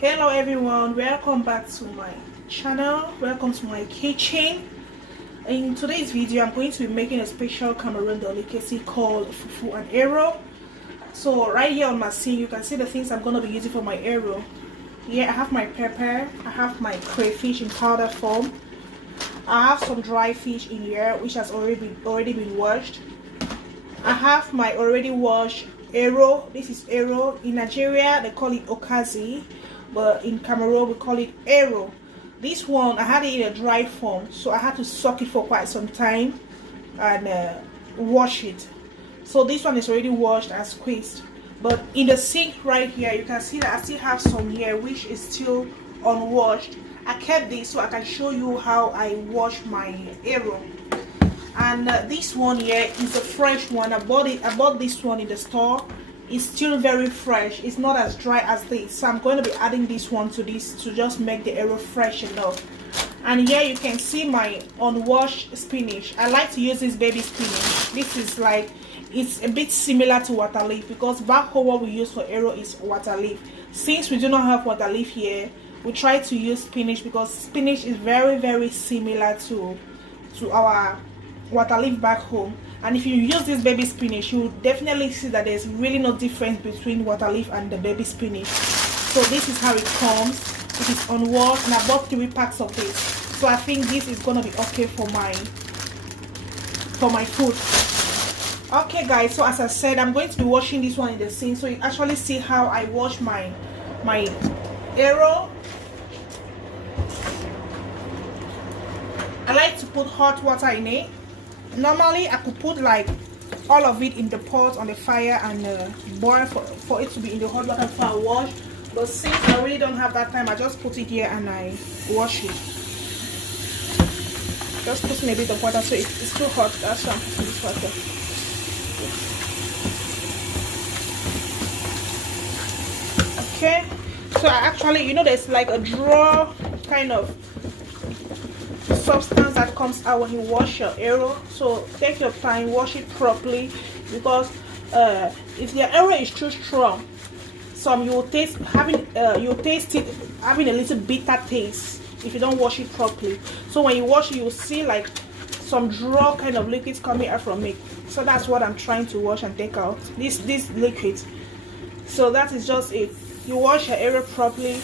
Hello everyone, welcome back to my channel. Welcome to my kitchen. In today's video I'm going to be making a special Cameroon delicacy called Fufu and Eru. So right here on my scene you can see the things I'm going to be using for my Eru. Here I have my pepper, I have my crayfish in powder form, I have some dry fish in here which has already been washed. I have my already washed Eru. This is Eru. In Nigeria they call it okazi, but in Cameroon we call it Eru. This one I had it in a dry form, so I had to soak it for quite some time and wash it. So this one is already washed and squeezed, but in the sink right here you can see that I still have some here which is still unwashed. I kept this so I can show you how I wash my Eru. And this one here is a fresh one. I bought this one in the store. It's still very fresh. It's not as dry as this, so I'm going to be adding this one to this to just make the Eru fresh enough. And here you can see my unwashed spinach. I like to use this baby spinach. This is like, it's a bit similar to water leaf, because back home what we use for Eru is water leaf. Since we do not have water leaf here, we try to use spinach because spinach is very similar to our water leaf back home. And if you use this baby spinach, you will definitely see that there's really no difference between water leaf and the baby spinach. So this is how it comes. It is unwashed, and I bought 3 packs of this, so I think this is gonna be okay for my food. Okay guys, so as I said, I'm going to be washing this one in the sink, so you actually see how I wash my Eru. I like to put hot water in it. Normally I could put like all of it in the pot on the fire and boil for it to be in the hot water before I wash, but since I really don't have that time, I just put it here and I wash it. Just put in a bit of water so it's too hot. That's why I'm putting this water. Okay, so I actually, you know, there's like a draw kind of substance that comes out when you wash your Eru. So take your time, wash it properly, because if the Eru is too strong, you will taste it having a little bitter taste if you don't wash it properly. So when you wash it, you will see like some draw kind of liquids coming out from it. So that's what I'm trying to wash and take out, this liquid. So that is just it. You wash your Eru properly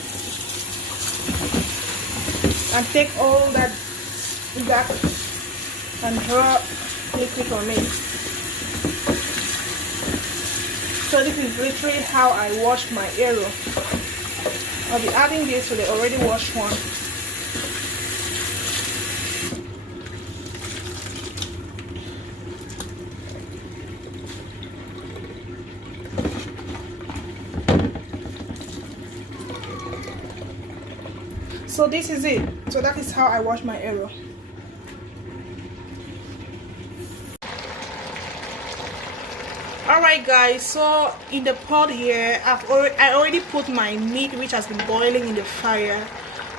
and take all that and draw liquid on it. So this is literally how I wash my Eru. I'll be adding this to the already washed one. So this is it. So that is how I wash my Eru. Alright guys, so in the pot here I already put my meat which has been boiling in the fire.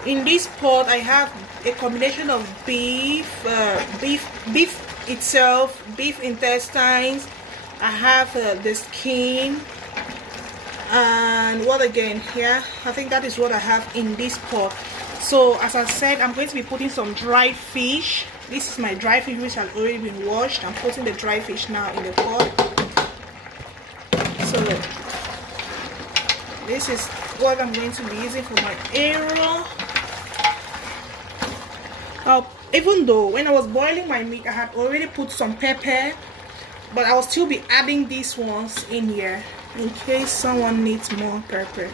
In this pot I have a combination of beef itself, beef intestines, I have the skin, and what again, yeah, I think that is what I have in this pot. So as I said, I'm going to be putting some dried fish. This is my dry fish which has already been washed. I'm putting the dry fish now in the pot. So this is what I'm going to be using for my Eru. Even though when I was boiling my meat I had already put some pepper, but I will still be adding these ones in here in case someone needs more pepper.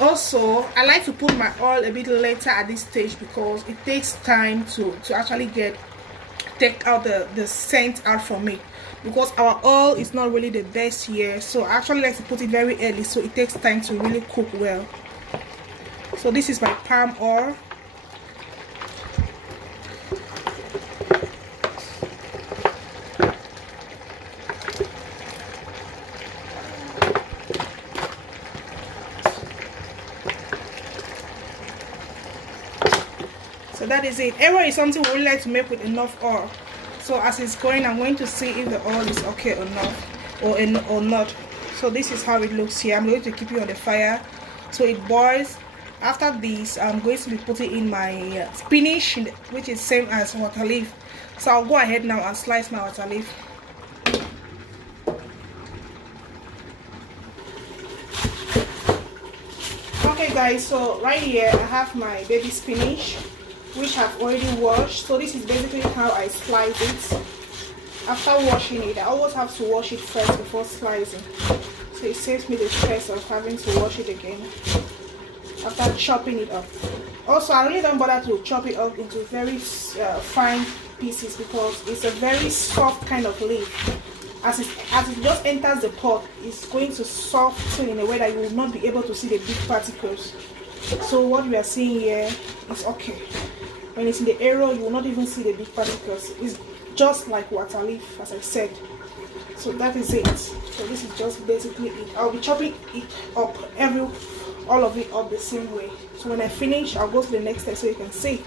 Also, I like to put my oil a bit later at this stage because it takes time to actually take out the scent out from it, because our oil is not really the best here. So I actually like to put it very early so it takes time to really cook well. So this is my palm oil. So that is it. Eru is something we really like to make with enough oil. So as it's going, I'm going to see if the oil is okay or not. So this is how it looks here. I'm going to keep it on the fire so it boils. After this, I'm going to be putting in my spinach, which is same as water leaf. So I'll go ahead now and slice my water leaf. Okay guys, so right here I have my baby spinach, which I've already washed. So this is basically how I slice it. After washing it, I always have to wash it first before slicing, so it saves me the stress of having to wash it again after chopping it up. Also, I really don't bother to chop it up into very fine pieces because it's a very soft kind of leaf. As it just enters the pot, it's going to soften in a way that you will not be able to see the big particles. So what we are seeing here is okay. When it's in the Eru, you will not even see the big particles. It's just like water leaf, as I said. So that is it. So this is just basically it. I'll be chopping it up, all of it up the same way. So when I finish, I'll go to the next step so you can see.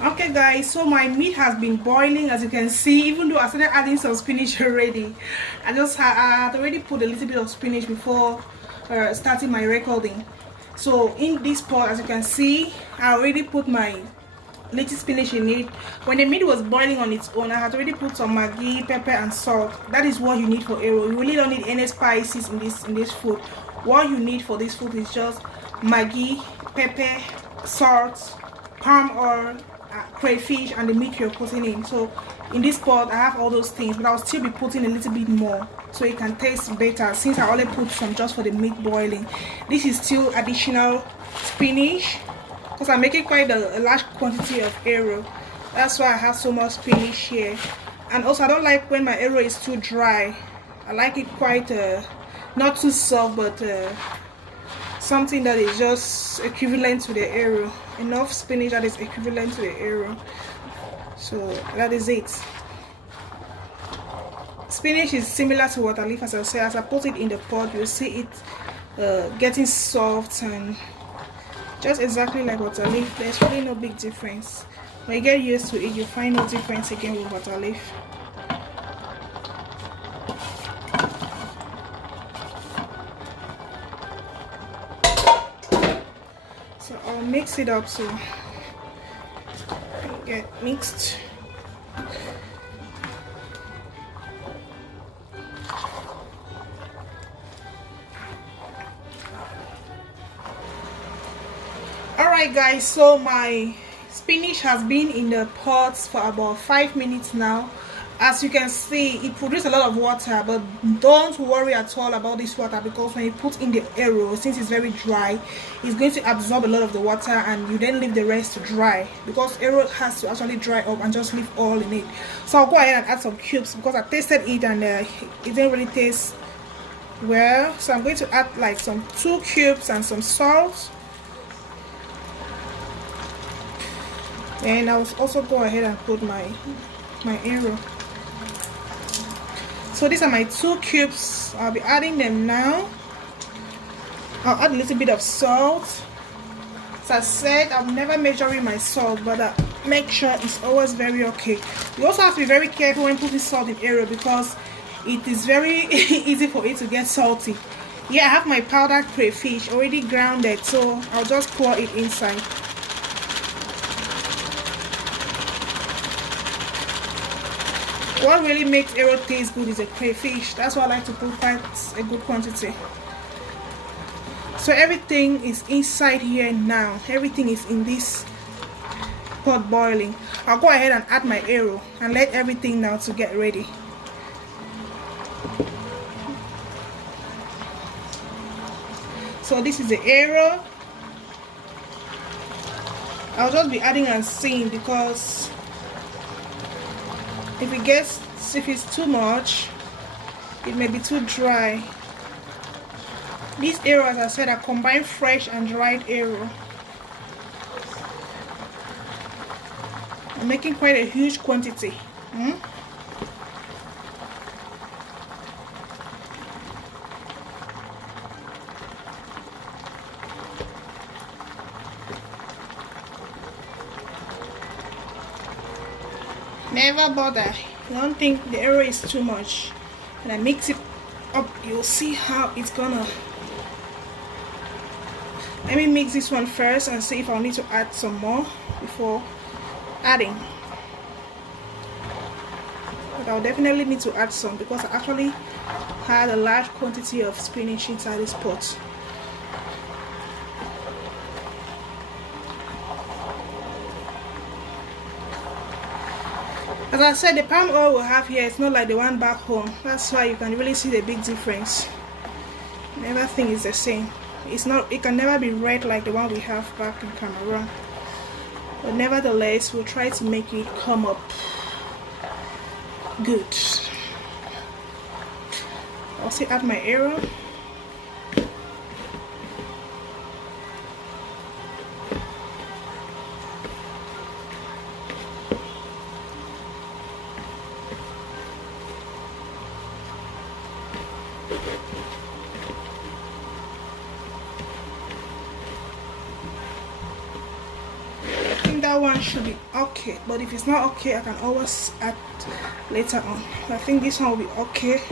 Okay guys, so my meat has been boiling, as you can see. Even though I started adding some spinach already, I had already put a little bit of spinach before starting my recording. So in this pot, as you can see, I already put my little spinach in it. When the meat was boiling on its own, I had already put some maggi, pepper and salt. That is what you need for Eru. You really don't need any spices in this food. What you need for this food is just maggi, pepper, salt, palm oil, crayfish and the meat you're putting in. So in this pot I have all those things, but I'll still be putting a little bit more so it can taste better, since I only put some just for the meat boiling. This is still additional spinach because I'm making quite a large quantity of Eru. That's why I have so much spinach here. And also I don't like when my Eru is too dry. I like it quite not too soft, but something that is just equivalent to the Eru. Enough spinach that is equivalent to the Eru. So that is it. Spinach is similar to water leaf, as I said. As I put it in the pot, you'll see it getting soft and just exactly like water leaf. There's really no big difference. When you get used to it, you find no difference again with water leaf. So I'll mix it up so it get mixed. Alright guys, so my spinach has been in the pot for about 5 minutes now. As you can see, it produces a lot of water, but don't worry at all about this water, because when you put in the Eru, since it's very dry, it's going to absorb a lot of the water and you then leave the rest to dry, because Eru has to actually dry up and just leave all in it. So I'll go ahead and add some cubes because I tasted it and it didn't really taste well. So I'm going to add like some 2 cubes and some salt. And I'll also go ahead and put my Eru. So these are my 2 cubes. I'll be adding them now. I'll add a little bit of salt. As I said, I'm never measuring my salt, but make sure it's always very okay. You also have to be very careful when putting salt in Eru, because it is very easy for it to get salty. Yeah, I have my powdered crayfish already grounded, so I'll just pour it inside. What really makes Eru taste good is a crayfish. That's why I like to put quite a good quantity. So everything is inside here now. Everything is in this pot boiling. I'll go ahead and add my Eru and let everything now to get ready. So this is the Eru. I'll just be adding and seeing, because if it's too much, it may be too dry. These Eru, as I said, are combined fresh and dried Eru. I'm making quite a huge quantity. Never bother. I don't think the Eru is too much, and I mix it up, you'll see how it's gonna. Let me mix this one first and see if I'll need to add some more before adding. But I'll definitely need to add some because I actually had a large quantity of spinach inside this pot. As I said, the palm oil we have here is not like the one back home. That's why you can really see the big difference. Everything is the same. It can never be red like the one we have back in Cameroon. But nevertheless, we'll try to make it come up good. I'll still add my Eru. That one should be okay, but if it's not okay, I can always add later on. I think this one will be okay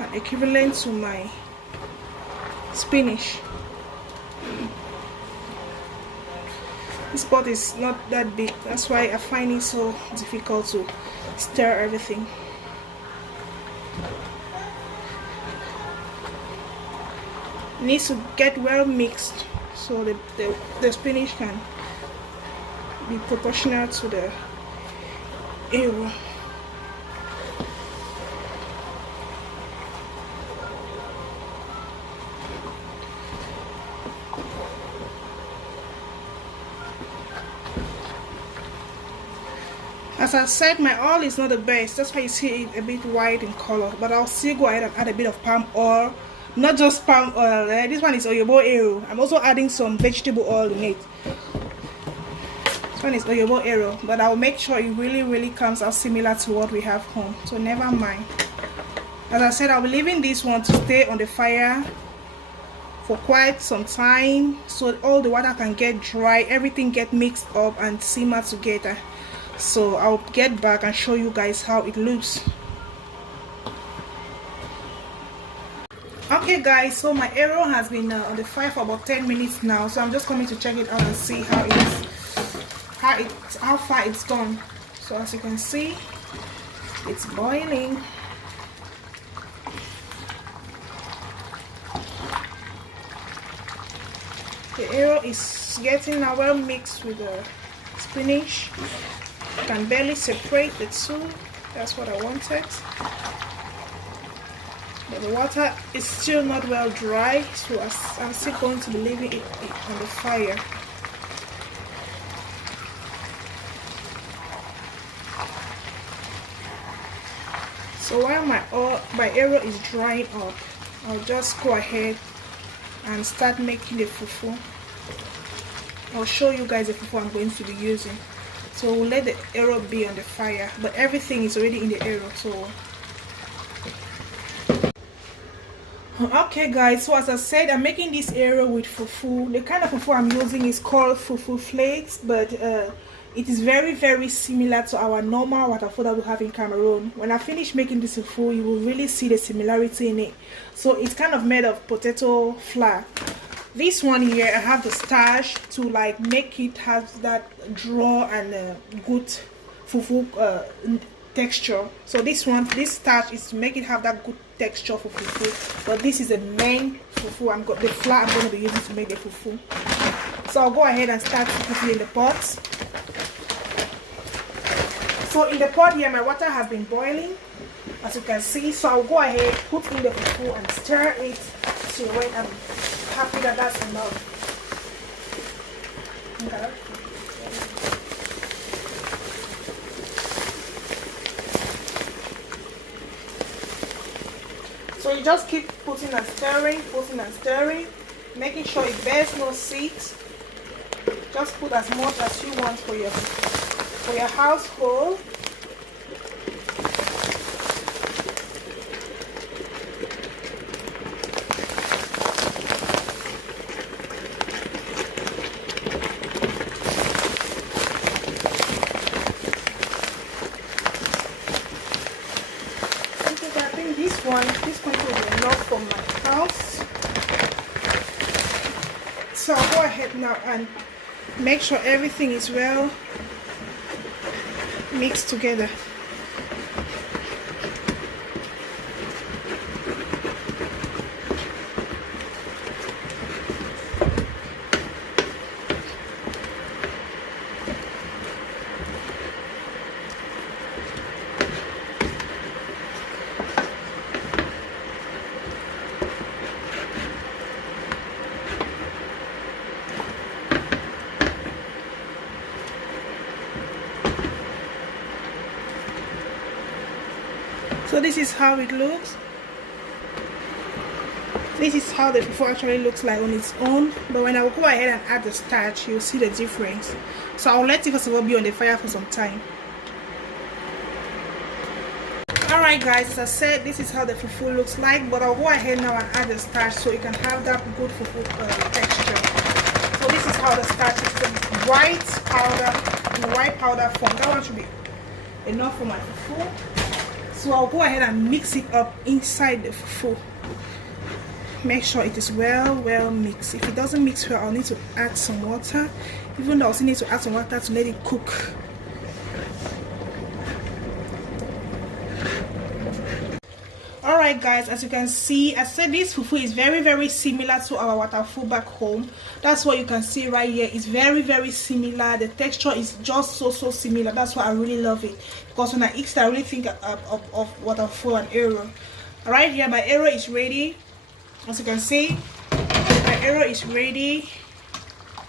and equivalent to my spinach. This pot is not that big, that's why I find it so difficult to stir everything. It needs to get well mixed so the spinach can be proportional to the Eru. As I said, my oil is not the best, that's why you see it a bit white in color, but I'll still go ahead and add a bit of palm oil. Not just palm oil, this one is Oyobo Eru. I'm also adding some vegetable oil in it. This one is Oyobo Eru, but I'll make sure it really comes out similar to what we have home, so never mind. As I said, I'll be leaving this one to stay on the fire for quite some time so all the water can get dry, everything get mixed up and simmer together. So I'll get back and show you guys how it looks. Okay guys, so my Eru has been on the fire for about 10 minutes now, so I'm just coming to check it out and see how far it's gone. So as you can see, it's boiling. The Eru is getting now well mixed with the spinach. I can barely separate the two. That's what I wanted. But the water is still not well dry, so I'm still going to be leaving it on the fire. So while my Eru is drying up, I'll just go ahead and start making the fufu. I'll show you guys the fufu I'm going to be using. So we'll let the Eru be on the fire, but everything is already in the Eru. So okay guys, so as I said, I'm making this Eru with fufu. The kind of fufu I'm using is called fufu flakes, but it is very similar to our normal waterfall that we have in Cameroon. When I finish making this fufu, you will really see the similarity in it. So it's kind of made of potato flour. This one here, I have the starch to like make it have that draw and good fufu texture. So this starch is to make it have that good texture for fufu. But this is the main fufu. The flour I'm going to be using to make the fufu. So I'll go ahead and start putting it in the pot. So in the pot here, my water has been boiling, as you can see. So I'll go ahead, put in the fufu and stir it to when I'm happy that that's enough. Okay. So you just keep putting and stirring, making sure it bears no seeds. Just put as much as you want for your household. I think this quantity will be So I'll go ahead now and make sure everything is well mixed together. So this is how it looks. This is how the fufu actually looks like on its own. But when I will go ahead and add the starch, you'll see the difference. So I'll let it first of all be on the fire for some time. Alright guys, as I said, this is how the fufu looks like. But I'll go ahead now and add the starch so you can have that good fufu texture. So this is how the starch is, the white powder, in the white powder form. That one should be enough for my fufu. So I'll go ahead and mix it up inside the fufu. Make sure it is well mixed. If it doesn't mix well, I'll need to add some water. Even though I'll still need to add some water to let it cook. Alright guys, as you can see, I said this fufu is very similar to our water fufu back home. That's what you can see right here. It's very similar. The texture is just so similar. That's why I really love it, because when I eat it, I really think of water fufu and Eru. Right here, my Eru is ready. As you can see, my Eru is ready.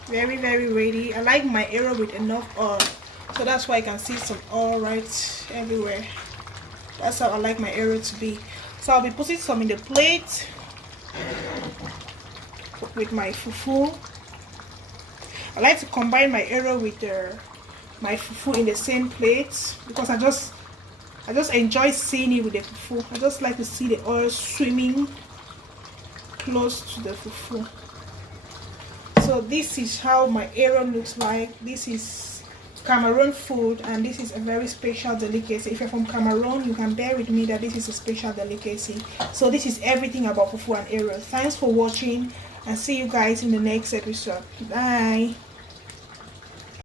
Very ready. I like my Eru with enough oil, so that's why you can see some oil right everywhere. That's how I like my Eru to be. So I'll be putting some in the plate with my fufu. I like to combine my Eru with my fufu in the same plate, because I just enjoy seeing it with the fufu. I just like to see the oil swimming close to the fufu. So this is how my Eru looks like. This is Cameroon food, and this is a very special delicacy. If you're from Cameroon, you can bear with me that this is a special delicacy. So this is everything about Fufu and Eru. Thanks for watching, and see you guys in the next episode. Bye.